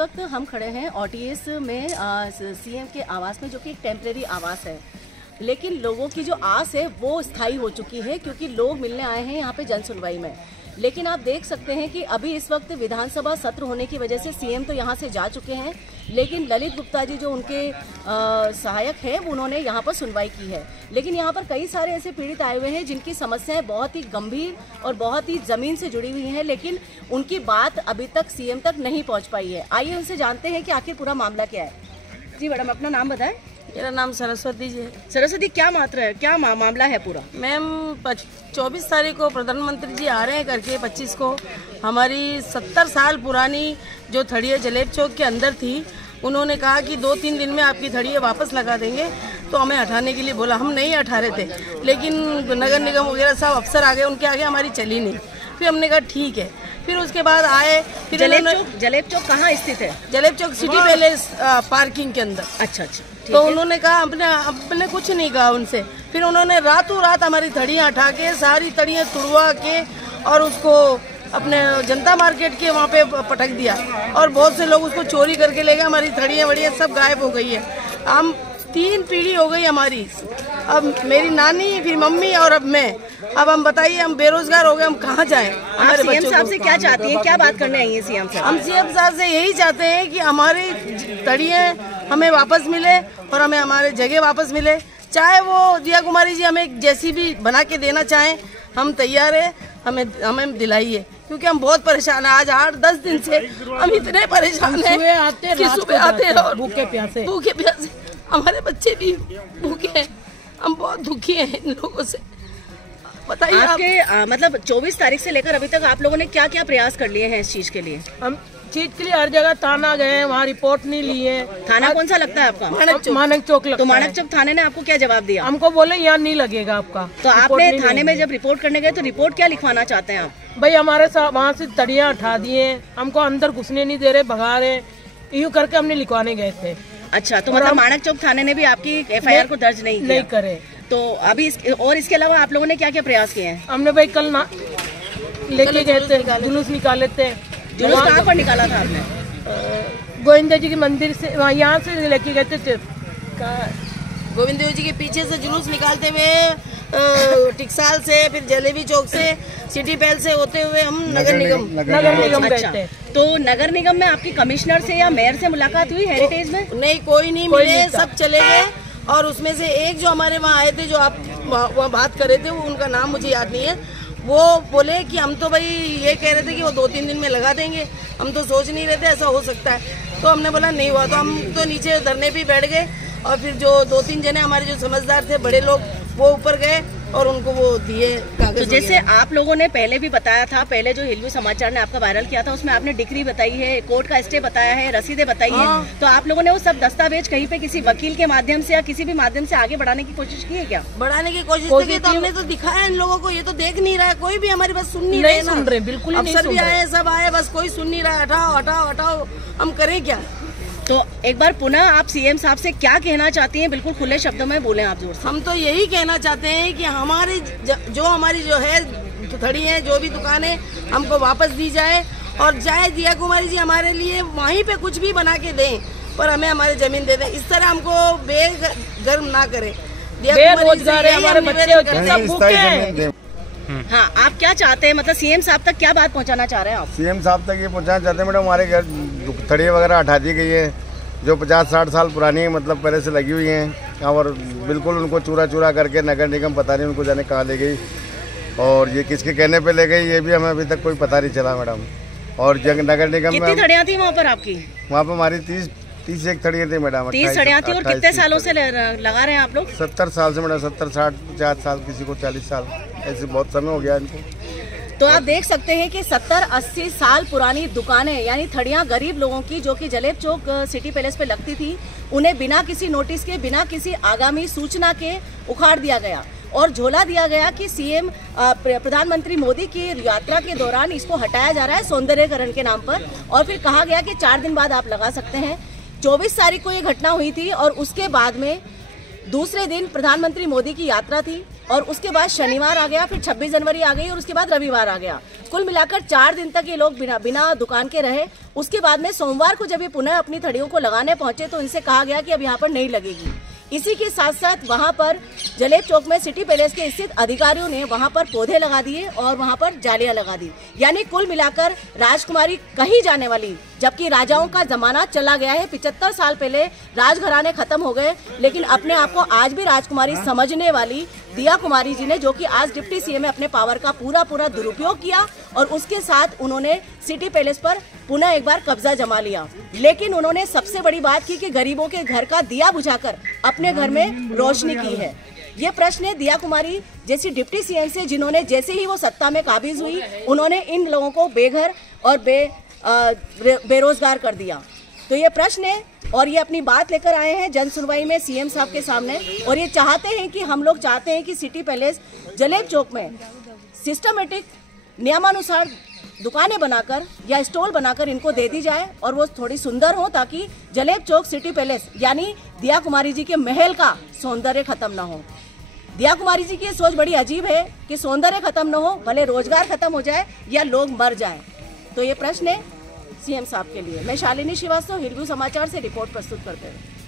वक्त हम खड़े हैं ओटीएस में सीएम के आवास में, जो कि एक टेम्परेरी आवास है, लेकिन लोगों की जो आस है वो स्थायी हो चुकी है क्योंकि लोग मिलने आए हैं यहाँ पे जन सुनवाई में। लेकिन आप देख सकते हैं कि अभी इस वक्त विधानसभा सत्र होने की वजह से सीएम तो यहाँ से जा चुके हैं, लेकिन ललित गुप्ता जी जो उनके सहायक हैं उन्होंने यहाँ पर सुनवाई की है। लेकिन यहाँ पर कई सारे ऐसे पीड़ित आए हुए हैं जिनकी समस्याएं बहुत ही गंभीर और बहुत ही ज़मीन से जुड़ी हुई हैं, लेकिन उनकी बात अभी तक सीएम तक नहीं पहुँच पाई है। आइए उनसे जानते हैं कि आखिर पूरा मामला क्या है। जी मैडम, अपना नाम बताएं। मेरा नाम सरस्वती जी है। सरस्वती, क्या मात्रा है, क्या मामला है पूरा? मैम 24 तारीख को प्रधानमंत्री जी आ रहे हैं करके 25 को हमारी 70 साल पुरानी जो थड़िया जलेब चौक के अंदर थी, उन्होंने कहा कि 2-3 दिन में आपकी थड़िया वापस लगा देंगे, तो हमें हटाने के लिए बोला। हम नहीं हटा रहे थे, लेकिन नगर निगम वगैरह सब अफसर आ गए, उनके आगे हमारी चली नहीं। फिर हमने कहा ठीक है। फिर उसके बाद आए। फिर जलेब चौक कहाँ स्थित है? जलेब चौक सिटी पैलेस पार्किंग के अंदर। अच्छा। तो उन्होंने कहा अपने कुछ नहीं कहा उनसे। फिर उन्होंने रातों रात हमारी थड़ियाँ हटा के, सारी थड़ियाँ तुड़वा के और उसको अपने जनता मार्केट के वहाँ पे पटक दिया, और बहुत से लोग उसको चोरी करके ले गए। हमारी थड़ियाँ वड़ियाँ सब गायब हो गई है। हम 3 पीढ़ी हो गई हमारी, अब मेरी नानी, फिर मम्मी और अब मैं। अब हम बताइए, हम बेरोजगार हो गए, हम कहाँ जाएं? हमारे सीएम साहब से क्या चाहती हैं, क्या बात करने आई हैं सीएम साहब? हम सीएम साहब से यही चाहते हैं कि हमारी थड़ियाँ हमें वापस मिले और हमें हमारे जगह वापस मिले। चाहे वो दिया कुमारी जी हमें जैसी भी बना के देना चाहें, हम तैयार है, हमें दिलाइए, क्योंकि हम बहुत परेशान हैं। आज 8-10 दिन से हम इतने परेशान हैं कि सुबह आते हैं और भूखे प्यासे हमारे बच्चे भी भूखे हैं। हम बहुत दुखी हैं इन लोगों से। बताइए आपके मतलब 24 तारीख से लेकर अभी तक आप लोगों ने क्या क्या प्रयास कर लिए हैं इस चीज के लिए? हम चीज के लिए हर जगह थाना गए, वहाँ रिपोर्ट नहीं ली है। थाना कौन सा लगता है आपका? मानक चौक लगता है। तो मानक चौक थाने ने आपको क्या जवाब दिया? हमको बोले यहाँ नहीं लगेगा आपका। तो आपने थाने में जब रिपोर्ट करने गए तो रिपोर्ट क्या लिखवाना चाहते हैं आप? भाई हमारे साथ वहाँ से तड़ियाँ हटा दिए, हमको अंदर घुसने नहीं दे रहे, भगा रहे, यूँ करके हमने लिखवाने गए थे। अच्छा, तो मतलब मानक चौक थाने ने भी आपकी FIR को दर्ज नहीं करे। तो अभी इसके अलावा आप लोगों ने क्या क्या प्रयास किए हैं? हमने भाई कल लेके गए थे, जुलूस निकाले थे। जुलूस कहाँ पर निकाला था आपने? गोविंद जी के मंदिर से, यहाँ से लेके गए थे। गोविंद देव जी के पीछे से जुलूस निकालते हुए टिकसाल से, फिर जलेबी चौक से, सिटी पैलेस से होते हुए हम नगर निगम गए थे। तो नगर निगम में आपकी कमिश्नर से या मेयर से मुलाकात हुई हेरिटेज में? नहीं, कोई नहीं मिले, सब चले गए। और उसमें से एक जो हमारे वहाँ आए थे, जो आप वहाँ बात कर रहे थे, वो उनका नाम मुझे याद नहीं है, वो बोले कि हम तो भाई ये कह रहे थे कि वो 2-3 दिन में लगा देंगे, हम तो सोच नहीं रहे थे ऐसा हो सकता है। तो हमने बोला नहीं हुआ, तो हम तो नीचे धरने पे बैठ गए। और फिर जो 2-3 जने हमारे जो समझदार थे, बड़े लोग, वो ऊपर गए और उनको वो दिए कागज। तो जैसे आप लोगों ने पहले भी बताया था, पहले जो हिलवी समाचार ने आपका वायरल किया था, उसमें आपने डिक्री बताई है, कोर्ट का स्टे बताया है, रसीदें बताई है, तो आप लोगों ने वो सब दस्तावेज कहीं पे किसी वकील के माध्यम से या किसी भी माध्यम से आगे बढ़ाने की कोशिश की है क्या? बढ़ाने की कोशिश की तो हमने तो दिखाया इन लोगों को, ये तो देख नहीं रहा है, कोई भी हमारी बात सुन नहीं रहे, बिल्कुल अफसर भी आए, सब आए, बस कोई सुन नहीं रहा है। हटाओ, हम करें क्या? तो एक बार पुनः आप सीएम साहब से क्या कहना चाहती हैं? बिल्कुल खुले शब्दों में बोलें आप जोर से। हम तो यही कहना चाहते हैं कि हमारी जो है थड़ी है, जो भी दुकानें, हमको वापस दी जाए, और चाहे दिया कुमारी जी हमारे लिए वहीं पे कुछ भी बना के दें, पर हमें हमारी जमीन दे दें। इस तरह हमको बेगर्म ना करें। हाँ, आप क्या चाहते हैं, मतलब सीएम साहब तक क्या बात पहुंचाना चाह रहे हैं आप? सीएम साहब तक ये पहुंचाना चाहते हैं मैडम, हमारे घर थड़ियाँ वगैरह हटा दी गई है, जो 50-60 साल पुरानी है, मतलब पहले से लगी हुई हैं, और बिल्कुल उनको चूरा करके नगर निगम पता नहीं उनको जाने कहाँ ले गई, और ये किसके कहने पे ले गई ये भी हमें अभी तक कोई पता नहीं चला मैडम। और नगर निगम में कितनी थड़ियाँ थी वहाँ पर आपकी? वहाँ पर हमारी 30 थड़ियाँ थी मैडम। 30 थड़ियाँ थी। और कितने सालों से लगा रहे हैं आप लोग? 70 साल से मैडम, 70-60-50 साल, किसी को 40 साल, ऐसे बहुत समय हो गया इनको। तो आप देख सकते हैं कि 70-80 साल पुरानी दुकानें, यानी थड़ियां गरीब लोगों की, जो कि जलेब चौक सिटी पैलेस पे लगती थी, उन्हें बिना किसी नोटिस के, बिना किसी आगामी सूचना के उखाड़ दिया गया और झोला दिया गया कि सीएम प्रधानमंत्री मोदी की यात्रा के दौरान इसको हटाया जा रहा है सौंदर्यकरण के नाम पर। और फिर कहा गया कि 4 दिन बाद आप लगा सकते हैं। 24 तारीख को ये घटना हुई थी, और उसके बाद में दूसरे दिन प्रधानमंत्री मोदी की यात्रा थी, और उसके बाद शनिवार आ गया, फिर 26 जनवरी आ गई, और उसके बाद रविवार आ गया। कुल मिलाकर 4 दिन तक ये लोग बिना दुकान के रहे उसके बाद में सोमवार को जब ये पुनः अपनी थड़ियों को लगाने पहुंचे तो इनसे कहा गया कि अब यहाँ पर नहीं लगेगी। इसी के साथ साथ वहाँ पर जलेब चौक में सिटी पैलेस के स्थित अधिकारियों ने वहाँ पर पौधे लगा दिए और वहाँ पर जालियाँ लगा दी। यानी कुल मिलाकर राजकुमारी कहीं जाने वाली, जबकि राजाओं का जमाना चला गया है। 75 साल पहले राजघराने खत्म हो गए, लेकिन अपने आप को आज भी राजकुमारी समझने वाली दिया कुमारी जी ने, जो कि आज डिप्टी सीएम में अपने पावर का पूरा दुरुपयोग किया और उसके साथ उन्होंने सिटी पैलेस पर पुनः एक बार कब्जा जमा लिया। लेकिन उन्होंने सबसे बड़ी बात की कि गरीबों के घर का दिया बुझाकर अपने घर में रोशनी की है। ये प्रश्न है दिया कुमारी जैसी डिप्टी सीएम से, जिन्होंने जैसे ही वो सत्ता में काबिज हुई उन्होंने इन लोगों को बेघर और बेरोजगार कर दिया। तो ये प्रश्न है और ये अपनी बात लेकर आए हैं जन सुनवाई में सीएम साहब के सामने, और ये चाहते हैं कि हम लोग चाहते हैं कि सिटी पैलेस जलेब चौक में सिस्टमेटिक नियमानुसार दुकानें बनाकर या स्टॉल बनाकर इनको दे दी जाए और वो थोड़ी सुंदर हो, ताकि जलेब चौक सिटी पैलेस यानी दिया कुमारी जी के महल का सौंदर्य खत्म ना हो। दिया कुमारी जी की सोच बड़ी अजीब है कि सौंदर्य खत्म ना हो, भले रोजगार खत्म हो जाए या लोग मर जाए। तो ये प्रश्न है सीएम साहब के लिए। मैं शालिनी श्रीवास्तव, हिरव्यू समाचार से रिपोर्ट प्रस्तुत करते हैं।